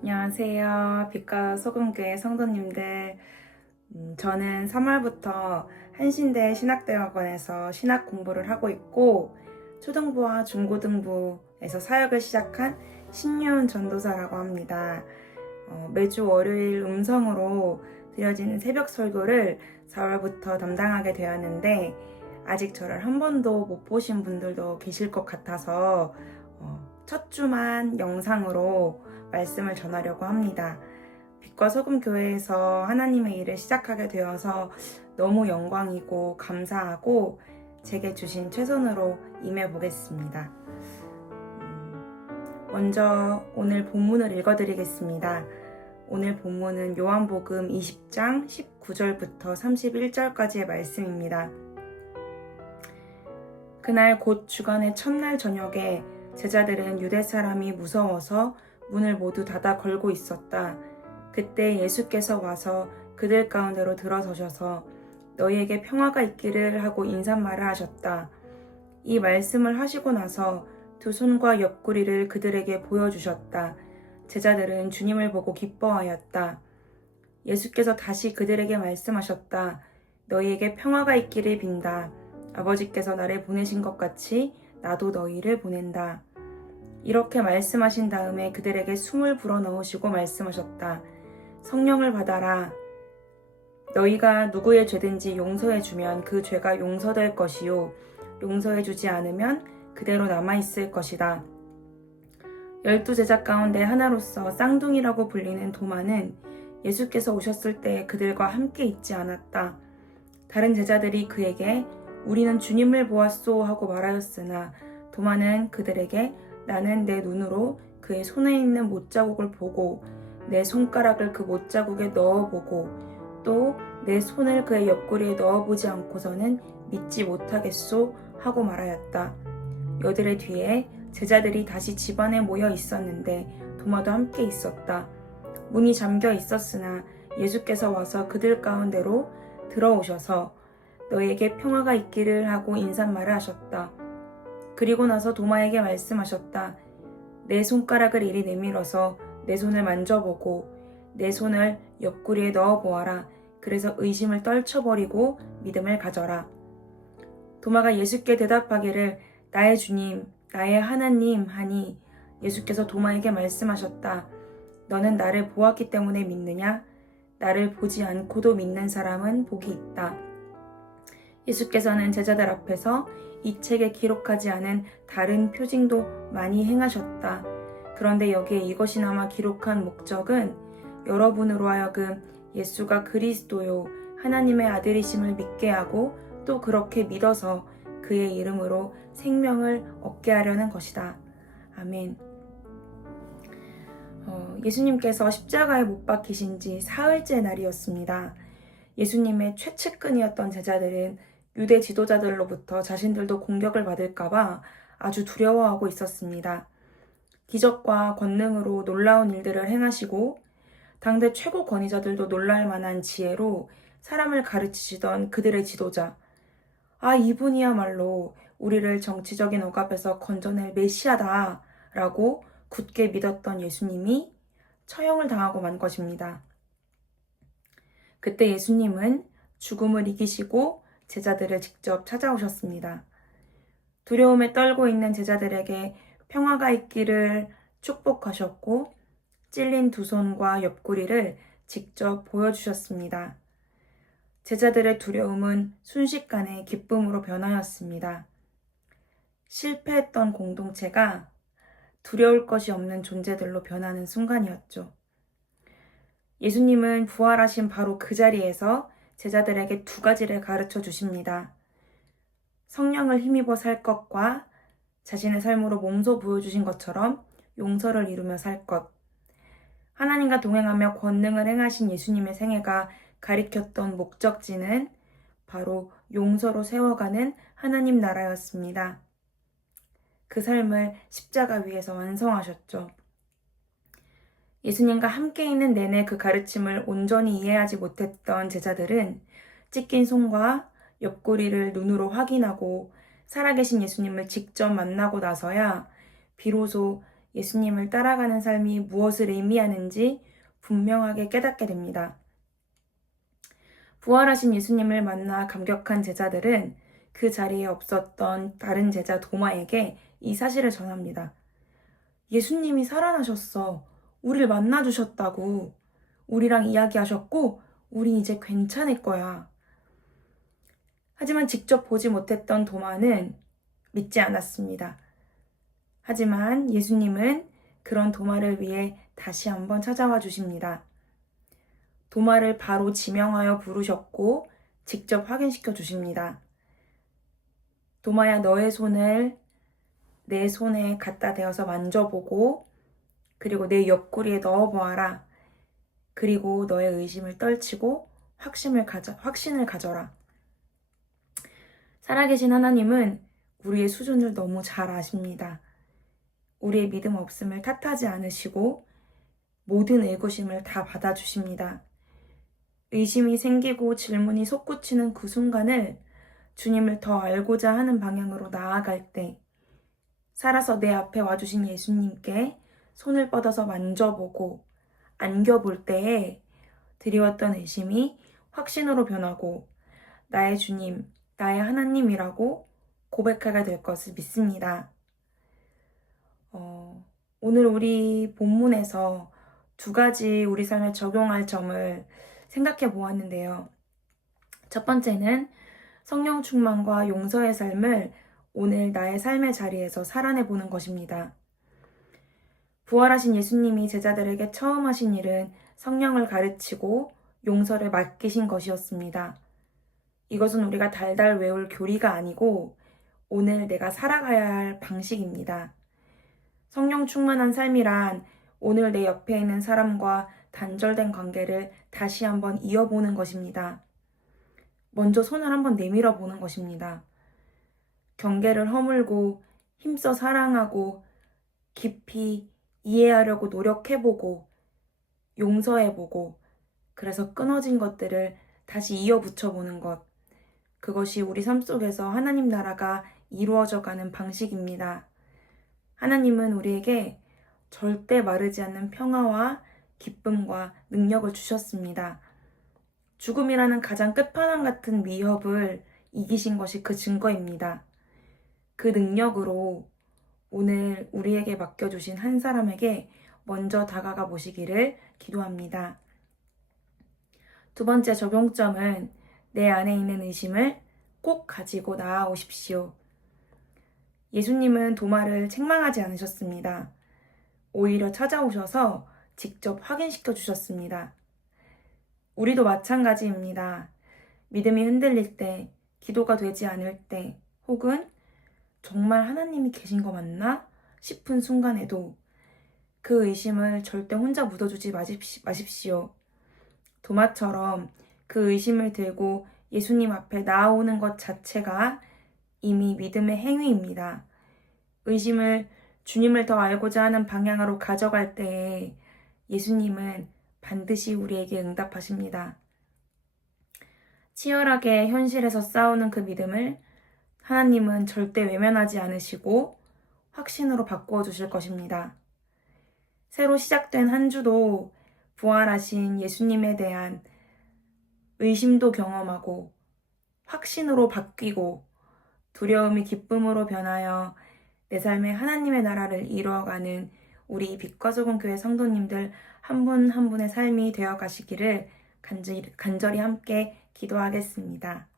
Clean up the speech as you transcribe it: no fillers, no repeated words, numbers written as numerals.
안녕하세요. 빛과 소금교회 성도님들. 저는 3월부터 한신대 신학대학원에서 신학 공부를 하고 있고, 초등부와 중고등부에서 사역을 시작한 신윤 전도사라고 합니다. 매주 월요일 음성으로 드려지는 새벽 설교를 4월부터 담당하게 되었는데, 아직 저를 한 번도 못 보신 분들도 계실 것 같아서 첫 주만 영상으로 말씀을 전하려고 합니다. 빛과 소금 교회에서 하나님의 일을 시작하게 되어서 너무 영광이고 감사하고 제게 주신 최선으로 임해 보겠습니다. 먼저 오늘 본문을 읽어드리겠습니다. 오늘 본문은 요한복음 20장 19절부터 31절까지의 말씀입니다. 그날 곧 주간의 첫날 저녁에 제자들은 유대 사람이 무서워서 문을 모두 닫아 걸고 있었다. 그때 예수께서 와서 그들 가운데로 들어서셔서 너희에게 평화가 있기를 하고 인사말을 하셨다. 이 말씀을 하시고 나서 두 손과 옆구리를 그들에게 보여주셨다. 제자들은 주님을 보고 기뻐하였다. 예수께서 다시 그들에게 말씀하셨다. 너희에게 평화가 있기를 빈다. 아버지께서 나를 보내신 것 같이 나도 너희를 보낸다. 이렇게 말씀하신 다음에 그들에게 숨을 불어넣으시고 말씀하셨다. 성령을 받아라. 너희가 누구의 죄든지 용서해주면 그 죄가 용서될 것이요. 용서해주지 않으면 그대로 남아있을 것이다. 12제자 가운데 하나로서 쌍둥이라고 불리는 도마는 예수께서 오셨을 때 그들과 함께 있지 않았다. 다른 제자들이 그에게 우리는 주님을 보았소 하고 말하였으나 도마는 그들에게 나는 내 눈으로 그의 손에 있는 못자국을 보고 내 손가락을 그 못자국에 넣어보고 또 내 손을 그의 옆구리에 넣어보지 않고서는 믿지 못하겠소 하고 말하였다. 여들의 뒤에 제자들이 다시 집안에 모여 있었는데 도마도 함께 있었다. 문이 잠겨 있었으나 예수께서 와서 그들 가운데로 들어오셔서 너희에게 평화가 있기를 하고 인사말을 하셨다. 그리고 나서 도마에게 말씀하셨다. 내 손가락을 이리 내밀어서 내 손을 만져보고 내 손을 옆구리에 넣어보아라. 그래서 의심을 떨쳐버리고 믿음을 가져라. 도마가 예수께 대답하기를 나의 주님, 나의 하나님 하니 예수께서 도마에게 말씀하셨다. 너는 나를 보았기 때문에 믿느냐? 나를 보지 않고도 믿는 사람은 복이 있다. 예수께서는 제자들 앞에서 이 책에 기록하지 않은 다른 표징도 많이 행하셨다. 그런데 여기에 이것이나마 기록한 목적은 여러분으로 하여금 예수가 그리스도요 하나님의 아들이심을 믿게 하고 또 그렇게 믿어서 그의 이름으로 생명을 얻게 하려는 것이다. 아멘. 예수님께서 십자가에 못 박히신 지 사흘째 날이었습니다. 예수님의 최측근이었던 제자들은 유대 지도자들로부터 자신들도 공격을 받을까봐 아주 두려워하고 있었습니다. 기적과 권능으로 놀라운 일들을 행하시고 당대 최고 권위자들도 놀랄 만한 지혜로 사람을 가르치시던 그들의 지도자. 이분이야말로 우리를 정치적인 억압에서 건져낼 메시아다 라고 굳게 믿었던 예수님이 처형을 당하고 만 것입니다. 그때 예수님은 죽음을 이기시고 제자들을 직접 찾아오셨습니다. 두려움에 떨고 있는 제자들에게 평화가 있기를 축복하셨고 찔린 두 손과 옆구리를 직접 보여주셨습니다. 제자들의 두려움은 순식간에 기쁨으로 변하였습니다. 실패했던 공동체가 두려울 것이 없는 존재들로 변하는 순간이었죠. 예수님은 부활하신 바로 그 자리에서 제자들에게 두 가지를 가르쳐 주십니다. 성령을 힘입어 살 것과 자신의 삶으로 몸소 보여주신 것처럼 용서를 이루며 살 것. 하나님과 동행하며 권능을 행하신 예수님의 생애가 가리켰던 목적지는 바로 용서로 세워가는 하나님 나라였습니다. 그 삶을 십자가 위에서 완성하셨죠. 예수님과 함께 있는 내내 그 가르침을 온전히 이해하지 못했던 제자들은 찢긴 손과 옆구리를 눈으로 확인하고 살아계신 예수님을 직접 만나고 나서야 비로소 예수님을 따라가는 삶이 무엇을 의미하는지 분명하게 깨닫게 됩니다. 부활하신 예수님을 만나 감격한 제자들은 그 자리에 없었던 다른 제자 도마에게 이 사실을 전합니다. 예수님이 살아나셨어. 우리를 만나주셨다고. 우리랑 이야기하셨고, 우린 이제 괜찮을 거야. 하지만 직접 보지 못했던 도마는 믿지 않았습니다. 하지만 예수님은 그런 도마를 위해 다시 한번 찾아와 주십니다. 도마를 바로 지명하여 부르셨고 직접 확인시켜 주십니다. 도마야, 너의 손을 내 손에 갖다 대어서 만져보고 그리고 내 옆구리에 넣어보아라. 그리고 너의 의심을 떨치고 확신을 가져라. 살아계신 하나님은 우리의 수준을 너무 잘 아십니다. 우리의 믿음 없음을 탓하지 않으시고 모든 의구심을 다 받아주십니다. 의심이 생기고 질문이 솟구치는 그 순간을 주님을 더 알고자 하는 방향으로 나아갈 때, 살아서 내 앞에 와주신 예수님께 손을 뻗어서 만져보고 안겨볼 때에 드리웠던 의심이 확신으로 변하고 나의 주님, 나의 하나님이라고 고백하게 될 것을 믿습니다. 오늘 우리 본문에서 두 가지 우리 삶에 적용할 점을 생각해 보았는데요. 첫 번째는 성령 충만과 용서의 삶을 오늘 나의 삶의 자리에서 살아내 보는 것입니다. 부활하신 예수님이 제자들에게 처음 하신 일은 성령을 가르치고 용서를 맡기신 것이었습니다. 이것은 우리가 달달 외울 교리가 아니고 오늘 내가 살아가야 할 방식입니다. 성령 충만한 삶이란 오늘 내 옆에 있는 사람과 단절된 관계를 다시 한번 이어보는 것입니다. 먼저 손을 한번 내밀어 보는 것입니다. 경계를 허물고 힘써 사랑하고 깊이 이해하려고 노력해보고 용서해보고 그래서 끊어진 것들을 다시 이어붙여보는 것. 그것이 우리 삶 속에서 하나님 나라가 이루어져가는 방식입니다. 하나님은 우리에게 절대 마르지 않는 평화와 기쁨과 능력을 주셨습니다. 죽음이라는 가장 끝판왕 같은 위협을 이기신 것이 그 증거입니다. 그 능력으로 오늘 우리에게 맡겨주신 한 사람에게 먼저 다가가 보시기를 기도합니다. 두 번째 적용점은 내 안에 있는 의심을 꼭 가지고 나아오십시오. 예수님은 도마를 책망하지 않으셨습니다. 오히려 찾아오셔서 직접 확인시켜 주셨습니다. 우리도 마찬가지입니다. 믿음이 흔들릴 때, 기도가 되지 않을 때, 혹은 정말 하나님이 계신 거 맞나 싶은 순간에도 그 의심을 절대 혼자 묻어주지 마십시오. 도마처럼 그 의심을 들고 예수님 앞에 나아오는 것 자체가 이미 믿음의 행위입니다. 의심을 주님을 더 알고자 하는 방향으로 가져갈 때에 예수님은 반드시 우리에게 응답하십니다. 치열하게 현실에서 싸우는 그 믿음을 하나님은 절대 외면하지 않으시고 확신으로 바꾸어 주실 것입니다. 새로 시작된 한 주도 부활하신 예수님에 대한 의심도 경험하고 확신으로 바뀌고 두려움이 기쁨으로 변하여 내 삶에 하나님의 나라를 이루어가는 우리 빛과 소금 교회 성도님들 한 분 한 분의 삶이 되어 가시기를 간절히 함께 기도하겠습니다.